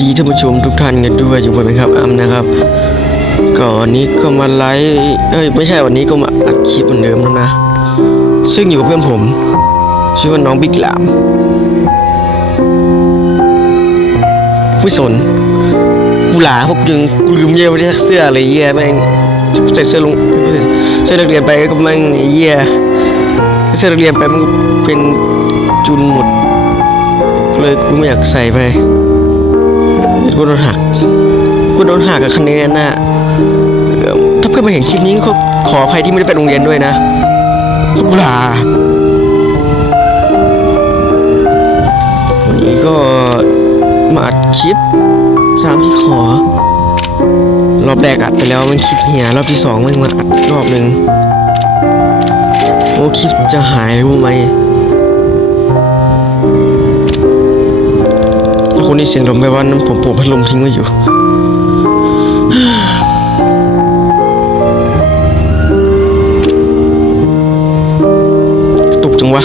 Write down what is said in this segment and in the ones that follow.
ดีท่านผู้ชมทุกท่านกันด้วยอยู่กันไหมครับอ้ำนะครับก่อนนี้ก็มาไลฟ์เอ้ยไม่ใช่วันนี้ก็มาอัดคลิปเหมือนเดิมแล้วนะ ซึ่งอยู่กับเพื่อนผมชื่อว่าน้องบิ๊กหลามผู้สนกูหลาพวกยังกูลืมเยี่ยไม่ได้ซักเสื้อเลยเยี่ยแม่งกูใส่เสื้อลงเสื้อนักเรียนไปก็แม่งเยี่ยเสื้อนักเรียนไปมันเป็นจุนหมดเลยกูไม่อยากใส่ไป กูโดนหักกูโดนหักกับคะแนนน่ะถ้าเพื่อนมาเห็นคลิปนี้ก็ขออภัยที่ไม่ได้ไปโรงเรียนด้วยนะกูลาวันนี้ก็มาอัดคลิปตามที่ขอ รอบแรกอัดไปแล้วมันคลิปเหียรอบที่สองมันมาอัดรอบหนึ่งโอ้คลิปจะหายรู้ไหม ได้เสียงลมไปว่านั้นผมปลุกพัดลมทิ้งไว้อยู่ ตุกจังวะ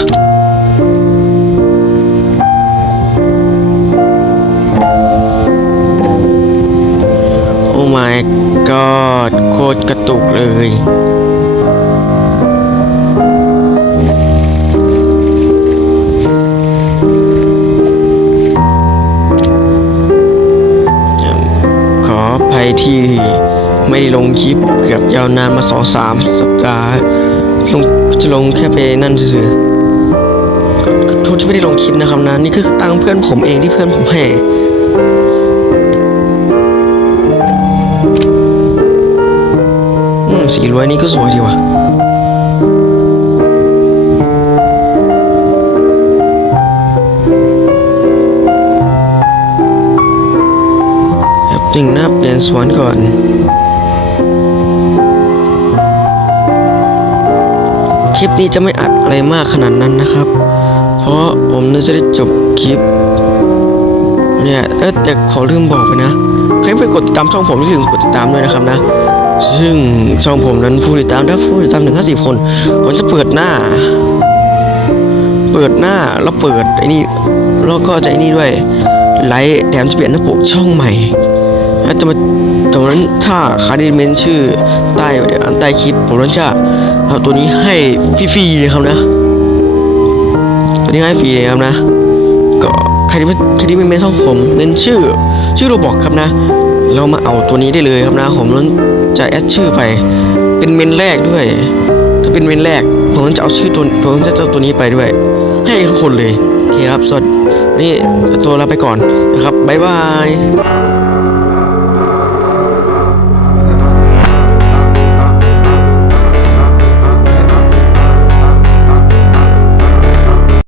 โอ้ my god โคตรกระตุกเลย ที่ไม่ได้ลงคลิปเกือบยาวนานมาสองสามสัปดาห์ลงจะลงแค่ไปนั่นซื่อๆก็ก็โทษที่ไม่ได้ลงคลิปนะครับนะนี่คือตังค์เพื่อนผมเองที่เพื่อนผมให้สีรวยนี่ก็สวยดีว่ะ หนึ่งหน้าเปลี่ยนสวนก่อน คลิปนี้จะไม่อัดอะไรมากขนาดนั้นนะครับ เพราะผมน่าจะได้จบคลิป เนี่ยเออแต่ขอลืมบอกไปนะใครไม่กดติดตามช่องผมอย่าลืมกดติดตามด้วยนะครับนะ ซึ่งช่องผมนั้นผู้ติดตามได้ผู้ติดตามถึงห้าสิบคน ผมจะเปิดหน้า เปิดหน้าแล้วเปิดไอ้นี่แล้วก็จะไอ้นี่ด้วยไลท์แถมจะเปลี่ยนหน้าปกช่องใหม่ แล้วจะมาตรงนั้นถ้าคาร์ดิเมนชื่อใต้เดี๋ยวอันใต้คลิปผมนั้นจะเอาตัวนี้ให้ฟรีๆเลยครับนะ ตัวนี้ให้ฟรีเลยครับนะ ก็ใครที่ใครที่ไม่เมนช่องผมเป็นชื่อ ชื่อโรบอกครับนะ เรามาเอาตัวนี้ได้เลยครับนะ ผมนั้นจะแอดชื่อไป เป็นเมนแรกด้วย ถ้าเป็นเมนแรกผมจะเอาชื่อตัวผมจะเอาตัวนี้ไปด้วย ให้ทุกคนเลยโอเคครับสวัสดีนี่ตัวลาไปก่อนนะครับบ๊ายบาย